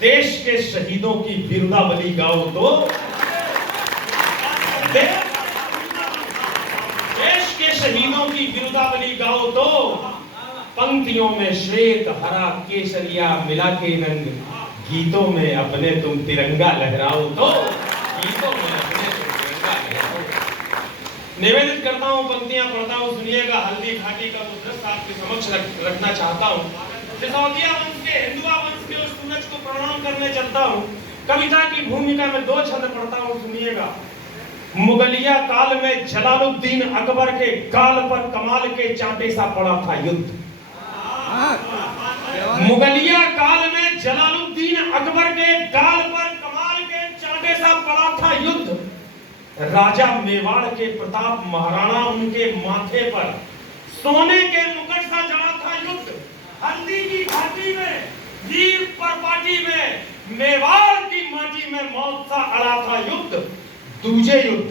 देश के शहीदों की वीरतावली गाओ तो देश के शहीदों की वीरतावली गाओ तो पंक्तियों में श्वेत हरा केसरिया मिला के रंग, गीतों में अपने तुम तिरंगा लहराओ तो गीतों में अपने तुम तिरंगा लहराओ। निवेदित करता हूँ, पंक्तियां पढ़ता हूँ, सुनिएगा। हल्दी घाटी का तो दृश्य आपके समक्ष रखना चाहता हूँ। सिसोदिया वंश के, हिंदुआ वंश के उस सूरज को प्रणाम करने चलता हूँ। कविता की भूमिका में 2 छंद पढ़ता हूँ, सुनिएगा। मुगलिया काल में जलालुद्दीन अकबर के गाल पर कमाल के चांटे सा पड़ा था युद्ध। मुगलिया काल में जलालुद्दीन अकबर के गाल पर कमाल के चांटे सा पड़ा था युद्ध। राजा मेवाड़ के प्रताप महाराणा उनके माथे पर सोने के मुकुट सा जड़ा था युद्ध। हल्दी की घाटी में, वीर परपाटी में, मेवाड़ की माटी में मौत सा अड़ा था युद्ध। दूजे युद्ध,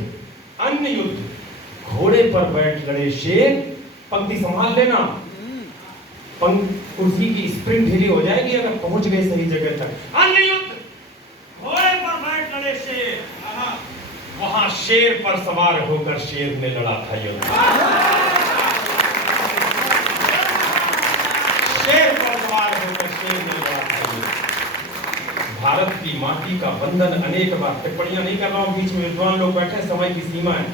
अन्य युद्ध, घोड़े पर बैठ लड़े शेर। पंक्ति संभाल लेना, कुर्सी की स्प्रिंग ढीली हो जाएगी अगर पहुंच गए सही जगह तक। अन्य युद्ध, घोड़े पर बैठ लड़े शेर। वहां शेर पर सवार होकर शेर ने लड़ा था युद्ध। शेर पर सवार होकर शेर ने लड़ा था युद्ध। भारत की माटी का बंधन अनेक बार, टिप्पणियां नहीं कर रहा हूं, बीच में विद्वान लोग बैठे, समय की सीमा है।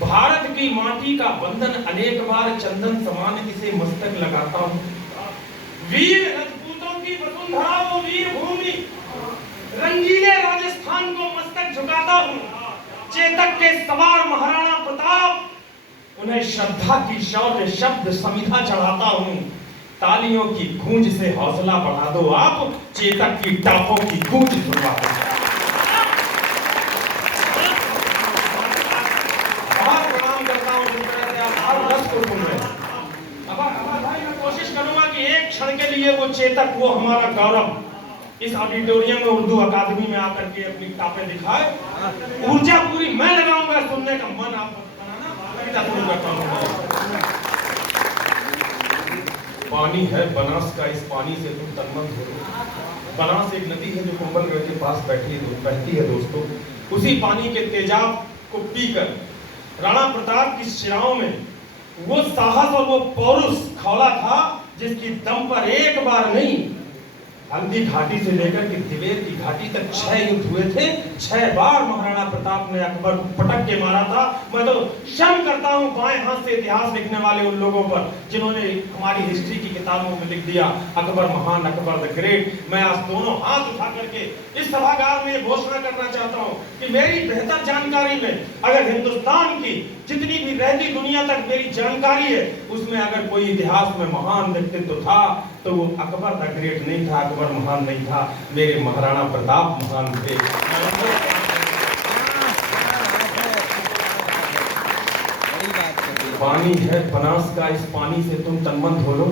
भारत की माटी का बंधन अनेक बार चंदन समान इसे मस्तक लगाता हूं। वीर राजपूतों की वसुंधरा वो वीर भूमि, रंगीले राजस्थान को मस्तक झुकाता हूं। चेतक के सवार महाराणा प्रताप, उन्हें श्रद्धा की शौर्य शब्द समिधा चढ़ाता हूं। तालियों की गूंज से हौसला बढ़ा दो आप, चेतक की टापों की गूंज सुनवा दो। बहुत प्रणाम करता हूं जिस तरह से आप हर रस को सुन रहे हैं। अब भाई मैं कोशिश करूंगा कि एक क्षण के लिए वो चेतक, वो हमारा गौरव इस ऑडिटोरियम में, उर्दू अकादमी में आकर के अपनी टापे दिखाए। ऊर्जा पूरी मैं लगाऊंगा, सुनने का मन आप बनाना। शुरू करता हूं। पानी है बनास का, इस पानी से तुम तन्मय हो। बनास एक नदी है जो कुंभलगढ़ के पास बहती है दोस्तों। उसी पानी के तेजाब को पीकर राणा प्रताप की शिराओं में वो साहस और वो पौरुष खौला था जिसकी दम पर एक बार नहीं, हल्दी घाटी से लेकर के दिलेर की घाटी तक 6 युद्ध हुए थे। 6 बार महाराणा प्रताप ने अकबर को पटक के मारा था। मैं तो शर्म करता हूं बाएं हाथ से इतिहास लिखने वाले उन लोगों पर जिन्होंने हमारी हिस्ट्री की किताबों में लिख दिया अकबर महान, अकबर द ग्रेट। मैं आज दोनों हाथ उठा करके इस सभागार में घोषणा करना चाहता हूं कि मेरी बेहतर जानकारी में, अगर हिंदुस्तान की जितनी भी रहती दुनिया तक मेरी जानकारी है, उसमें अगर कोई इतिहास में महान व्यक्तित्व था तो वो अकबर द ग्रेट नहीं था, अकबर महान नहीं था, मेरे महाराणा प्रताप महान थे। पानी है बनास का, इस पानी से तुम तन्मय हो लो।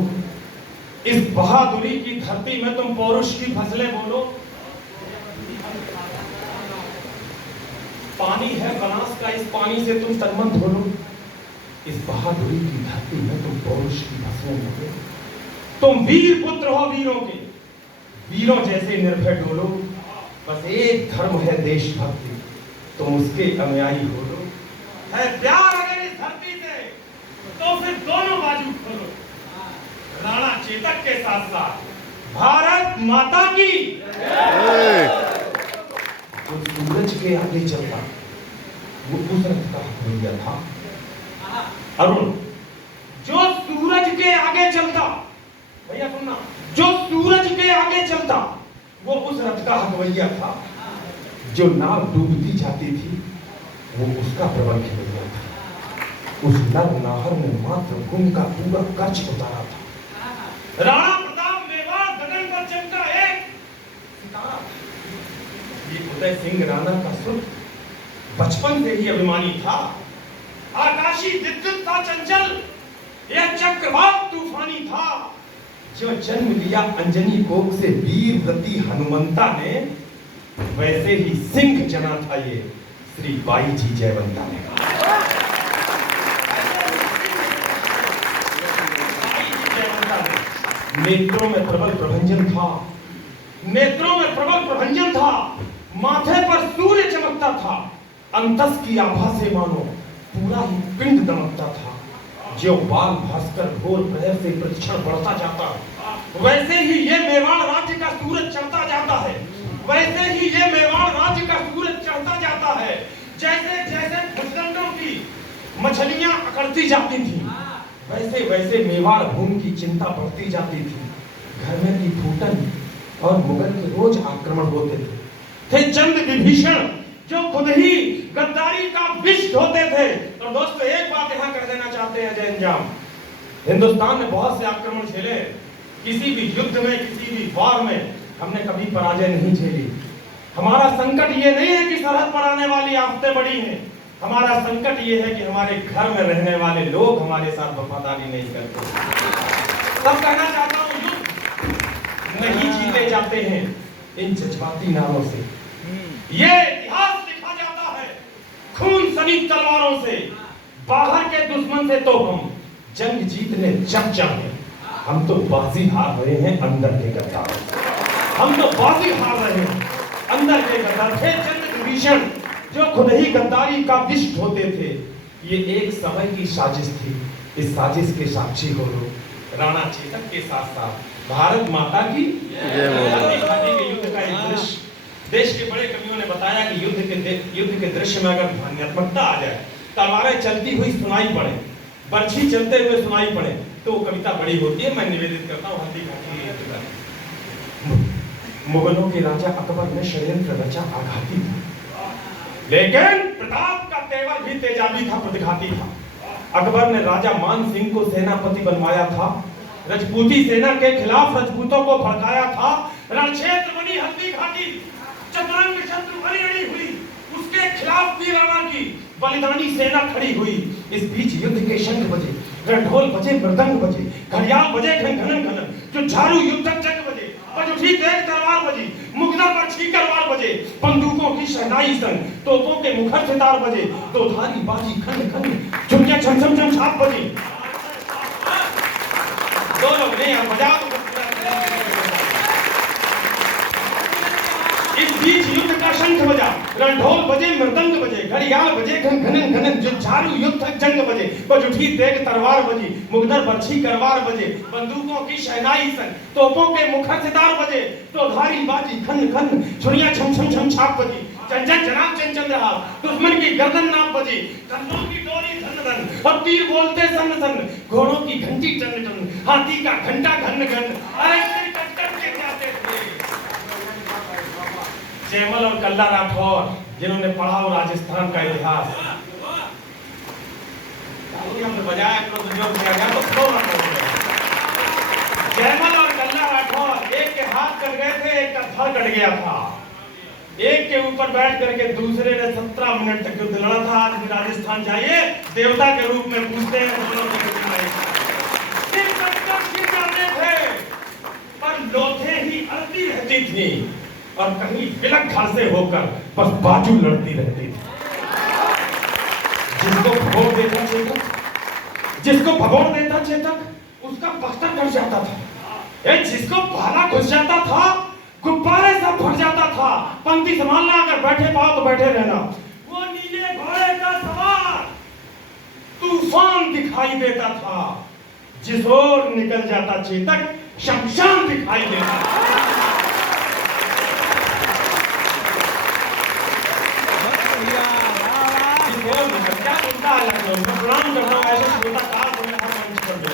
इस बहादुरी की धरती में तुम पौरुष की फसलें बोलो। पानी है बनास का, इस पानी से तुम तन्मय हो लो। इस बहादुरी की धरती में तुम पौरुष की फसलें बोलो। तुम वीर पुत्र हो वीरों के, वीरों जैसे निर्भय डोलो। बस एक धर्म है देशभक्ति, तुम उसके अनुयायी हो लो। है प्यार अगर इस धरती से तो फिर दोनों बाजू खोलो। राणा चेतक के साथ साथ भारत माता की। जो सूरज के आगे चलता वो उस रथ का हथौड़ा था। अरुण, जो सूरज के आगे चलता, भैया सुनना, जो सूरज के आगे चलता वो उस रथ का हथवैया था। जो नाव डूबती जाती थी वो उसका प्रबल खिलौना था। उस नर नाहर ने मात्र गुण का पूरा कर्ज उतारा था। राणा प्रताप मेवाड़ गगन पर चमका एक सितारा था। ये उदय सिंह राणा का सुर बचपन से ही अभिमानी था। आकाशी विद्युत था चंचल, यह चक्रवात तूफानी था। जो जन्म लिया अंजनी कोख से वीर व्रती हनुमंता ने, वैसे ही सिंह जना था ये श्री बाई जी जयवंता ने। नेत्रों में प्रबल प्रभंजन था, नेत्रों में प्रबल प्रभंजन था, माथे पर सूर्य चमकता था, अंतस की आभा से मानो पूरा ही पिंड दमकता था। जो बाल भास्कर घोर प्रहर से प्रतिक्षण बढ़ता जाता, वैसे ही ये मेवाड़ राज्य का सूरज चढ़ता जाता है। वैसे ही ये मेवाड़ राज्य का सूरज चढ़ता जाता है। जैसे जैसे भुजगंडों की मछलियां अकड़ती जाती थी, वैसे वैसे मेवाड़ भूमि की चिंता बढ़ती जाती थी। घर में की फूटन और मुगल के रोज आक्रमण होते थे चंद विभीषण जो खुद ही गद्दारी का विष ढोते थे। तो दोस्तों एक बात यहाँ कर देना चाहते हैं जय अंजाम, हिंदुस्तान ने बहुत से आक्रमण झेले, किसी भी युद्ध में किसी भी वार में हमने कभी पराजय नहीं झेली। हमारा संकट ये नहीं है कि सरहद पर आने वाली आफतें बड़ी हैं, हमारा संकट ये है कि हमारे घर में रहने वाले लोग हमारे साथ वफादारी नहीं करते। तब कहना चाहता हूँ युद्ध नहीं जीते जाते हैं इन जज्बाती नारों से, ये इतिहास लिखा जाता है खून सनी तलवारों से। बाहर के दुश्मन से तो हम जंग जीतने जब चाहे, हम तो बाजी हार रहे हैं अंदर के गद्दार, हम तो बाजी हार रहे हैं अंदर के गद्दार। थे चंद विभीषण जो खुद ही गद्दारी का विष ढोते थे। ये एक समय की साजिश थी, इस साजिश के साक्षी हो लोग राणा चेतक के साथ साथ भारत माता की के युद्ध का एक दृश्य। देश के बड़े कवियों ने बताया कि युद्ध के दृश्य में अगर ध्वन्यात्मकता आ जाए, तलवारें चलती हुई सुनाई पड़े, बर्छी चलते हुए सुनाई पड़े, तो कविता बड़ी होती है। मैं निवेदित करता हूँ हल्दी घाटी। मुगलों के राजा अकबर ने षड्यंत्र रचा आघाती था, लेकिन प्रताप का तेवर भी तेजाबी था, प्रतिघाती था। अकबर ने राजा मान सिंह को सेनापति बनवाया था, रजपूती सेना के खिलाफ रजपूतों को भड़काया था। रणक्षेत्र बनी हल्दी घाटी, चतुरंग शत्रु अड़ी हुई, उसके खिलाफ भी राणा की बलिदानी सेना खड़ी हुई। इस बीच युद्ध के शंख बजे, रणढोल बजे, मृदंग बजे, घड़ियाल बजे घन घन घन, जो झारू युद्धक जंग बजे, बज उठी तेज तलवार बजी, मुगदा पर छीकर वार बजे, बंदूकों की शहनाई संग, तोपों के मुखर से तार बजे, दो धारी बाजी खन खन, झुमके छम छम छम छाप बजी। दो लोग नहीं बजा तो इस बीच युद्ध का शंख बजा, रणढोल बजे, मृदंग बजे, घड़ियाल बजे घन घन घन, जो झारू युद्धक जंग बजे, बज उठी तेग तलवार बजी, मुगदर बरछी करवार बजे, बंदूकों की शहनाई संग, तोपों के मुखर सितार बजे, तो धारी बाजी खन खन, छुरियां छम छम छम छाप बजी, चंचल जनाब चंचल रहा, दुश्मन की गर्दन नाप बजी, कंधों की डोरी धन धन, और तीर बोलते सन सन, घोड़ों की घंटी टन टन, हाथी का घंटा घन घन, अरे सिर कट के जाते थे। जयमल और कल्ला राठौर जिन्होंने पढ़ा हो राजस्थान का इतिहास, बजाया जयमल और कल्ला राठौर एक के हाथ कट गए थे, एक का धड़ कट गया था। एक के ऊपर बैठ करके दूसरे ने 17 मिनट तक युद्ध लड़ा था। आज भी राजस्थान जाइए, देवता के रूप में पूछते हैं जाते थे, पर लोथे ही अड़ती रहती थी और कहीं बिलक घासे होकर बस बाजू लड़ती रहती थी। जिसको भगोड़ देता चेतक, जिसको भगोड़ देता चेतक, उसका बख्तर कट जाता था। जिसको भाला घुस जाता था, गुब्बारे सब फट जाता था। पंक्ति संभालना, अगर बैठे पाओ तो बैठे रहना। वो नीले घोड़े का सवार तूफान दिखाई देता था, जिस ओर निकल जाता चेतक शमशान दिखाई देता था। प्रणाम करता हूँ ऐसे श्रोता काल को मैं हर मंच पर दो।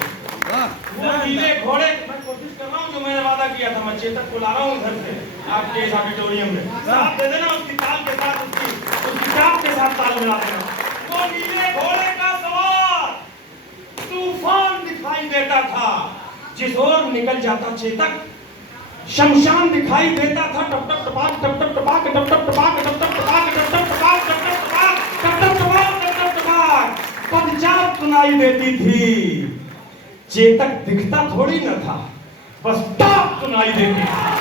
वो नीले घोड़े, मैं कोशिश कर रहा हूँ जो मैंने वादा किया था, मैं चेतक को ला रहा हूँ घर से आपके इस ऑडिटोरियम में, साथ दे देना उसकी ताल के साथ, उसकी चाप के साथ ताल मिला देना। वो नीले घोड़े का सवार तूफान दिखाई देता था, जिस ओर निकल जाता चेतक शमशान दिखाई देता था। टप टप टपाक, टप टप टपाक, टप टप टपाक, टप टप टपाक, टप टप टपाक, टप टप टपाक, टप टप टपाक, टप टप टपाक, पदचाप सुनाई देती थी। चेतक दिखता थोड़ी न था, बस टाप सुनाई देती थी।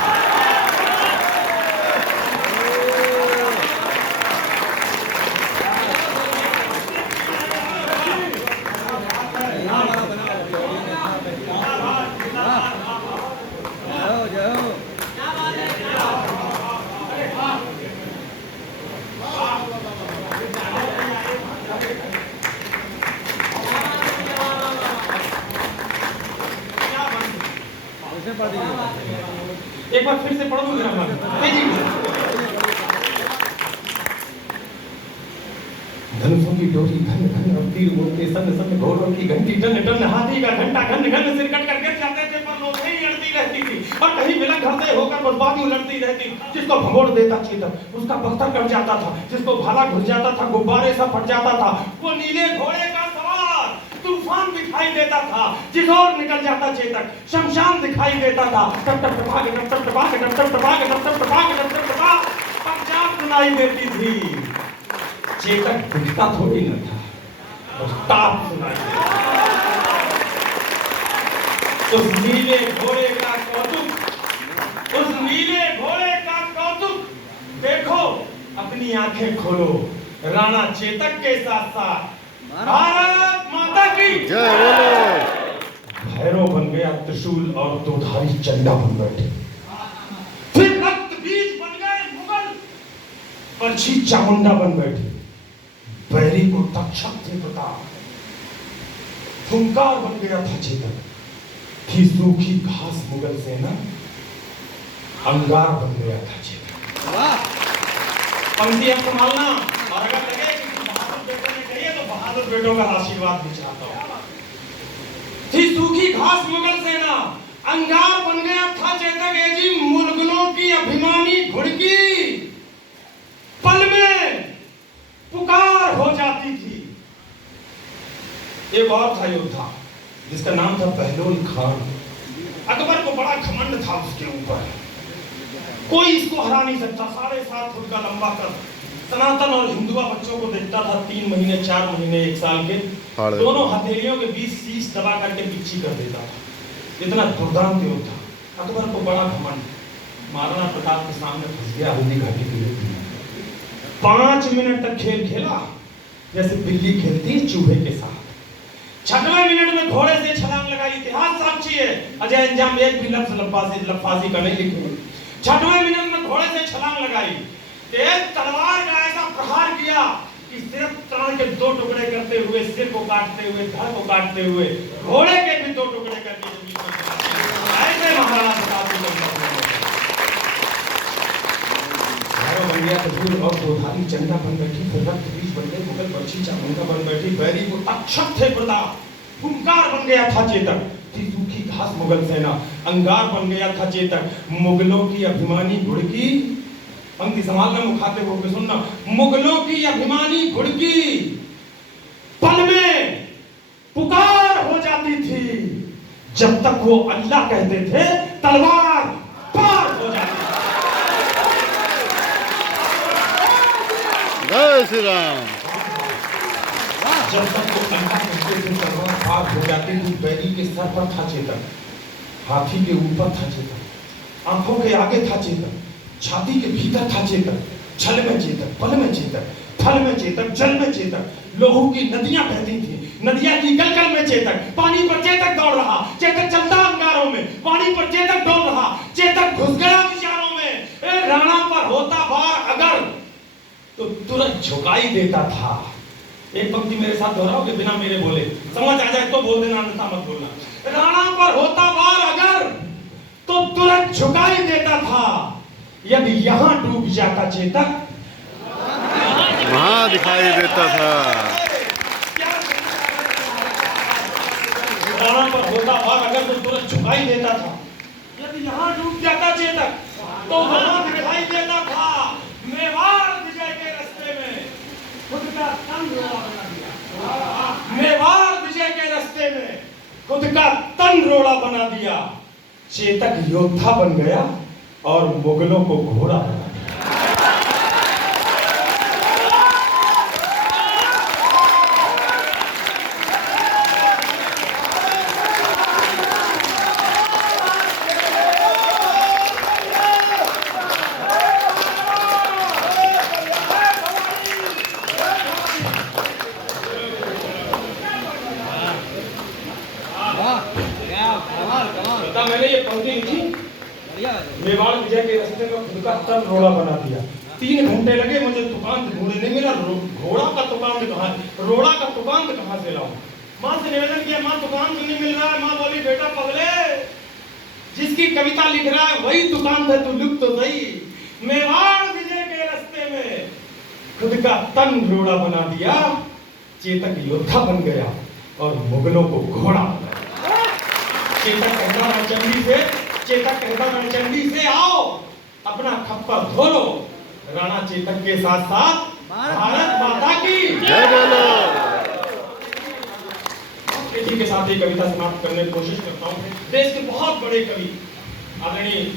एक बार फिर से पढ़ो मेरा मन तेजी से। धनुषों की डोरी घन घन और तीर उड़ते संग संग घोड़ों की घंटी टन टन, हाथी का घंटा घन घन, सिर कट कर गिर जाते थे पर लोग नहीं अड़ती रहती थी, और कहीं बिलख घरते होकर बर्बादी उलटती रहती। जिसको भगोड़ देता चेतक उसका बख्तर कट जाता था, जिसको भाला घुस जाता था गुब्बारे सब फट जाता था। वो नीले घोड़े का सवार तूफान दिखाई देता था, जिस ओर निकल जाता चेतक शमशान दिखाई देता था। टप टप टपाक टप टप टपाक टप टप टपाक टप टप टपाक टप टप टपाक पंजाब सुनाई देती थी। चेतक दिखता थोड़ी न था, बस ताप सुनाई देता। उस नीले घोड़े का कौतुक, उस नीले घोड़े का कौतुक देखो, अपनी आंखें खोलो। राणा चेतक के साथ साथ भारत माता की जय बोलो। भैरव बन गया त्रिशूल और दोधारी चंडा बन बैठे। फिर रक्त बीज बन गए मुगल, पर्ची चामुंडा बन बैठे। बैरी को तक्षक थे प्रताप, फुंकार बन गया था चेतक। थी सूखी घास मुगल सेना, अंगार बन गया था चेतक। पंक्ति अब संभालना, और अगर लगे कि बहादुर बेटों ने कही है तो बहादुर बेटों का आशीर्वाद भी चाहता हूं। थी सूखी घास मुगल सेना, अंगार बन गया था चेतक। ए जी मुगलों की अभिमानी घुड़की पल में पुकार हो जाती थी। एक और था योद्धा जिसका नाम था बहलोल खान। अकबर को बड़ा घमंड था उसके ऊपर, कोई इसको हरा नहीं सकता। 7.5 फुट का लंबा कर, सनातन और हिंदुआ बच्चों को देखता था 3 महीने 4 महीने 1 साल के, दोनों हथेलियों के बीच शीश दबा करके पिच्ची कर देता था। इतना दुर्दांत योद्धा, अकबर को बड़ा घमंड। महाराणा प्रताप के सामने फंस गया हल्दी घाटी के लिए। 5 मिनट तक खेल खेला जैसे बिल्ली खेलती है चूहे के साथ। 6वें मिनट में घोड़े से छलांग लगाई। इतिहास साक्षी है, अजय अंजाम एक भी लफ्ज लफ्फाजी का नहीं लिखे। 6वें मिनट में घोड़े से छलांग लगाई, तेज तलवार का ऐसा प्रहार किया कि सिर्फ तान के 2 टुकड़े करते हुए, सिर को काटते हुए, धड़ को काटते हुए, घोड़े के भी 2 टुकड़े करके ऐसे महाराणा प्रताप बन गया त्रिशूल और दोधारी चंडा बन बैठी। फिर रक्त बीज बन गए मुगल, पर्ची चामुंडा बन बैठी। बैरी को तक्षक थे प्रताप, फुंकार बन गया था चेतक। थी सूखी घास मुगल सेना, अंगार बन गया था चेतक। मुगलों की अभिमानी घुड़की, पंक्ति संभालना, मुखातिब होकर सुनना। मुगलों की अभिमानी घुड़की पल में पुकार हो जाती थी। जब तक वो अल्लाह कहते थे तलवार पार हो जाती थी। जय श्री राम। जब तक वो अल्लाह कहते थे तलवार पार हो जाती थी। बैरी के सर पर था चेतक, हाथी के ऊपर था चेतक, आंखों के आगे था चेतक, छाती के भीतर था चेतक। छल में चेतक, पल में चेतक, थल में चेतक, जल में चेतक। लोहू की नदियां बहती थी, नदियां की गलगल में चेतक। पानी पर चेतक दौड़ रहा, चेतक चलता अंगारों में। पानी पर चेतक डोल रहा, चेतक घुस गया विचारों में। राणा पर होता वार अगर तो तुरंत झुकाई देता था। एक पंक्ति मेरे साथ दोहराओगे बिना मेरे बोले, समझ आ जाए तो बोल देना, अन्यथा मत बोलना। राणा पर होता वार अगर तो तुरंत झुकाई देता था। यदि यहां डूब जाता चेतक वहां दिखाई देता था। राणा पर होता वार अगर तो तुरंत झुकाई देता था। यदि यहां डूब जाता चेतक तो वहां दिखाई देता था। मेवाड़ विजय के रास्ते में खुद का तन रोड़ा बना दिया। मेवाड़ विजय के रास्ते में खुद का तन रोड़ा बना दिया। चेतक योद्धा बन गया और मुगलों को घोड़ा बना दिया। मैंने ये पंक्ति लिखी, मेवाड़ विजय के रास्ते में खुद का तन रोड़ा बना दिया। 3 घंटे लगे मुझे तुकांत ढूंढने, नहीं मिला। घोड़ा का तुकांत कहाँ, रोड़ा का तुकांत कहाँ से लाऊं? माँ से निवेदन किया, माँ तुकांत नहीं मिल रहा है। माँ बोली बेटा पगले, जिसकी जिसकी कविता लिख रहा है वही दुकान है, तू लिख तो सही। मेवाड़ विजय के रास्ते में खुद का तन रोड़ा बना दिया, चेतक योद्धा बन गया और मुगलों को घोड़ा बनाया। चेतक कहता रणचंडी से आओ अपना खप्पा धो लो। राणा चेतक के साथ साथ भारत माता की जय बोलो। तेजी के साथ ये कविता समाप्त करने की कोशिश करता हूँ। देश के बहुत बड़े कवि आदरणीय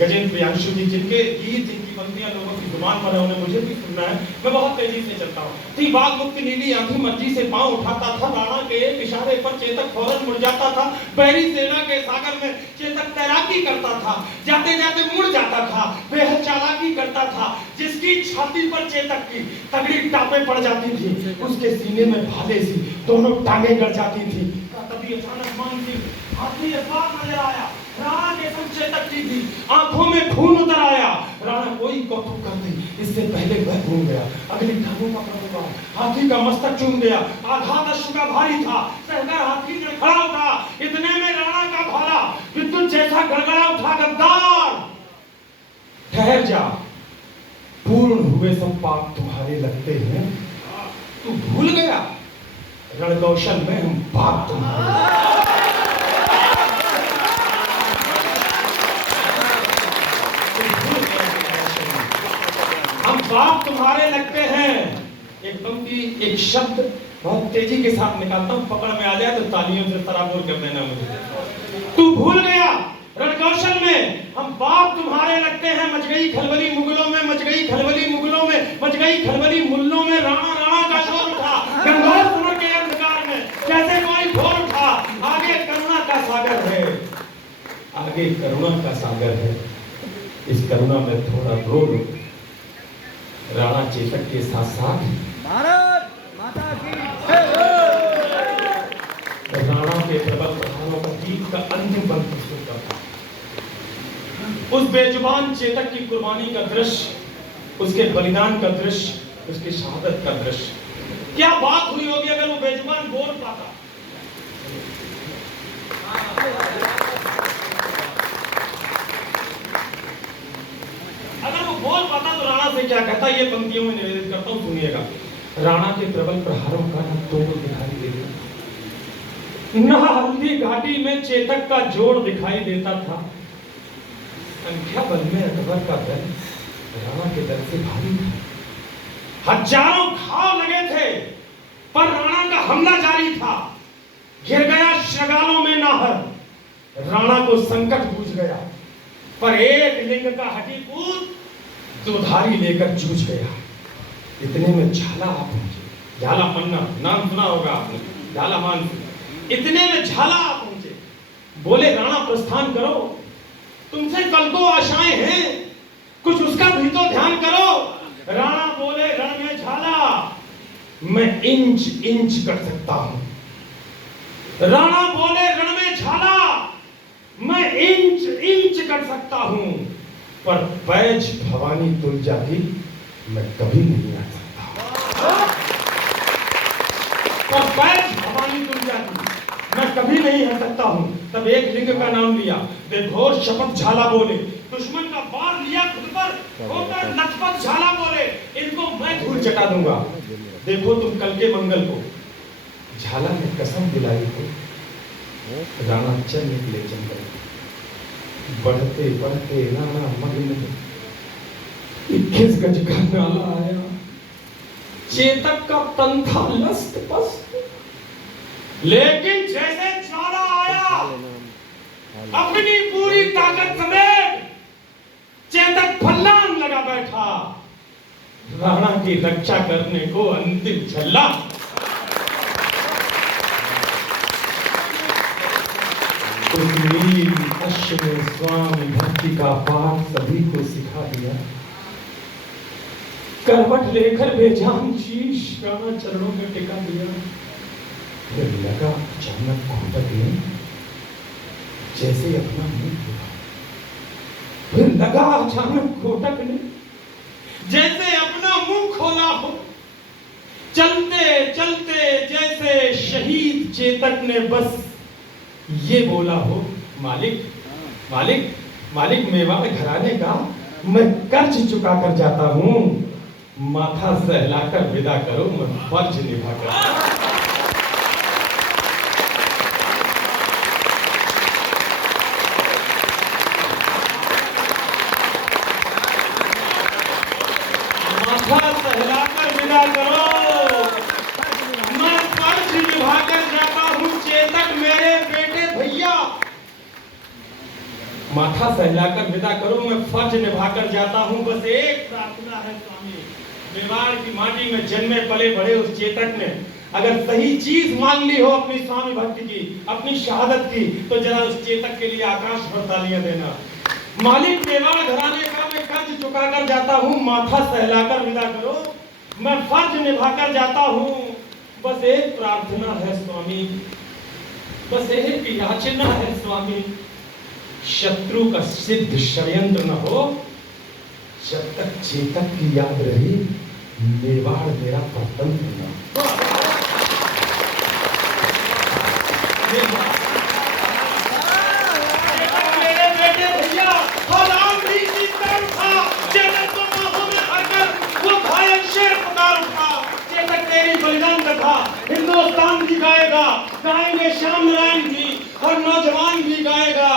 गजेंद्र प्रियांशु जी, जिनके गीत, जिनकी पंक्तियां लोगों की जुबान पर है, उन्हें मुझे भी सुनना है। मैं बहुत तेजी से चलता हूँ। थी बाग मुक्ति नीली आंधी मर्जी से पांव उठाता था, राणा के एक इशारे पर चेतक फौरन मुड़ जाता था। बहरी सेना के सागर में चेतक तैराकी करता था, जाते जाते मुड़ जाता था, बेहद चालाकी करता था। जिसकी छाती पर चेतक की तगड़ी टापे पड़ जाती थी, उसके सीने में भाले सी दोनों टांगे गड़ जाती थी। तभी अचानक मानसिंह हाथी अखबार नजर आया। राणा के संग चेतक की थी, आंखों में खून उतर आया। राणा कोई कौतुक कर दी, इससे पहले वह भूल गया। अगली घावों का प्रभाव हाथी का मस्तक चूम गया। आघात अश्व का भारी था, सहकर हाथी ने खड़ा उठा। इतने में राणा का भाला विद्युत जैसा गड़गड़ा उठा। गद्दार ठहर जा, पूर्ण हुए सब पाप तुम्हारे लगते हैं। तू भूल गया रणकौशल में हम पाप तुम्हारे। बाप तुम्हारे लगते हैं। एक पंक्ति, एक शब्द बहुत तेजी के साथ निकालता हूं, पकड़ में आ जाए तो तालियों से सराबोर कर देना मुझे। तू भूल गया रणकौशल में हम बाप तुम्हारे लगते हैं। मच गई खलबली मुगलों में, मच गई खलबली मुगलों में, मच गई खलबली मुल्लों में। राणा राणा का शोर उठा गंगोर सुर के अंधकार में, जैसे कोई घोर उठा। आगे करुणा का सागर है, आगे करुणा का सागर है। इस करुणा में थोड़ा रो लो। राणा चेतक के साथ साथ भारत माता की राणा के प्रबल प्रहारों का गीत का अंतिम बंद प्रस्तुत करता। उस बेजुबान चेतक की कुर्बानी का दृश्य, उसके बलिदान का दृश्य, उसकी शहादत का दृश्य। क्या बात हुई होगी अगर वो बेजुबान बोल पाता। अगर वो बोल पाता तो राणा से क्या कहता, ये पंक्तियों में निवेदित करता हूं, सुनिएगा। राणा के प्रबल प्रहारों का न तोड़ दिखाई देता, न हल्दी घाटी में चेतक का जोड़ दिखाई देता था। संख्या बल में अकबर का दल राणा के दल से भारी था। हजारों घाव लगे थे, पर राणा का हमला जारी था। गिर गया शगालों में नाहर, राणा को संकट बूझ गया। पर एक लिंग का हटी कूद दुधारी लेकर जूझ गया। इतने में झाला आ पहुंचे। झाला पन्ना नाम सुना होगा आपने, झाला मान। इतने में झाला आ पहुंचे, बोले राणा प्रस्थान करो, तुमसे कल को आशाएं हैं, कुछ उसका भी तो ध्यान करो। राणा बोले रण में झाला मैं इंच इंच कर सकता हूं। राणा बोले रण में झाला मैं इंच इंच कर सकता हूं, पर पैज भवानी तुल जाती मैं कभी नहीं आ सकता। पर पैज भवानी तुल जाती मैं कभी नहीं आ सकता हूं। तब एक लिंग का नाम लिया, बेघोर शपथ झाला बोले। दुश्मन का बार लिया खुद पर, होकर लखपत झाला बोले, इनको मैं धूल चटा दूंगा। देखो तुम कल के मंगल को। झाला ने कसम दिलाई को, राणा चल निकले जंगल। बढ़ते बढ़ते राणा मग्न 21 गज का नाला आया। चेतक का तन था लस्त पस्त, लेकिन जैसे ज्वाला आया अपनी पूरी ताकत समेत चेतक फल्लांग लगा बैठा। राणा की रक्षा करने को अंतिम छल्ला। उस नील अश्व में स्वामी भक्ति का पाठ सभी को सिखा दिया। करवट लेकर बेजान शीश राणा चरणों में टिका दिया। फिर लगा अचानक घोटक ने जैसे अपना मुंह खोला। फिर लगा अचानक घोटक ने जैसे अपना मुंह खोला हो। चलते चलते जैसे शहीद चेतक ने बस ये बोला हो, मालिक मालिक मालिक मेवाड़ घराने का मैं कर्ज चुका कर जाता हूँ, माथा सहलाकर विदा करो, मैं फर्ज निभा कर। माथा सहलाकर विदा करो, मैं फर्ज निभा कर जाता हूँ, चेतक मेरे बेटे भैया। माथा सहलाकर विदा करो, मैं फर्ज निभाकर जाता हूं, बस एक प्रार्थना है स्वामी, मेवाड़ की माटी में जन्मे पले बड़े उस चेतक ने अगर सही चीज मांग ली हो अपनी स्वामी भक्ति की, अपनी शहादत की, तो जरा उस चेतक के लिए आकाश भर तालियां देना। मालिक मेवाड़ घराने का मैं कर्ज चुका कर जाता हूं, माथा सहलाकर विदा करो, मैं फर्ज निभाकर जाता हूं, बस एक प्रार्थना है स्वामी, बस एक याचना है स्वामी, शत्रु का सिद्ध षड्यंत्र न हो, जब तक चेतक की याद रही, मेवाड़ मेरा परतंत्र न हो। मेरे बेटे भैया हलाल भी जीतता उठा, चेतक को बाहों में भरकर वो घायल शेर पुकार उठा। चेतक तेरी बलिदान कथा हिंदुस्तान भी गाएगा, गाएंगे श्याम नारायण भी, हर नौजवान भी गाएगा।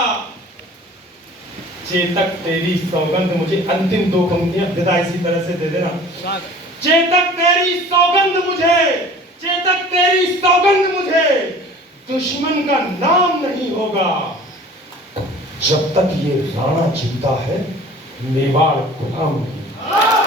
चेतक तेरी सौगंध, मुझे अंतिम दो पंक्तियां विदा इसी तरह से दे देना। चेतक तेरी सौगंध मुझे, चेतक तेरी सौगंध मुझे, दुश्मन का नाम नहीं होगा, जब तक ये राणा जीता है मेवाड़ गुलाम नहीं।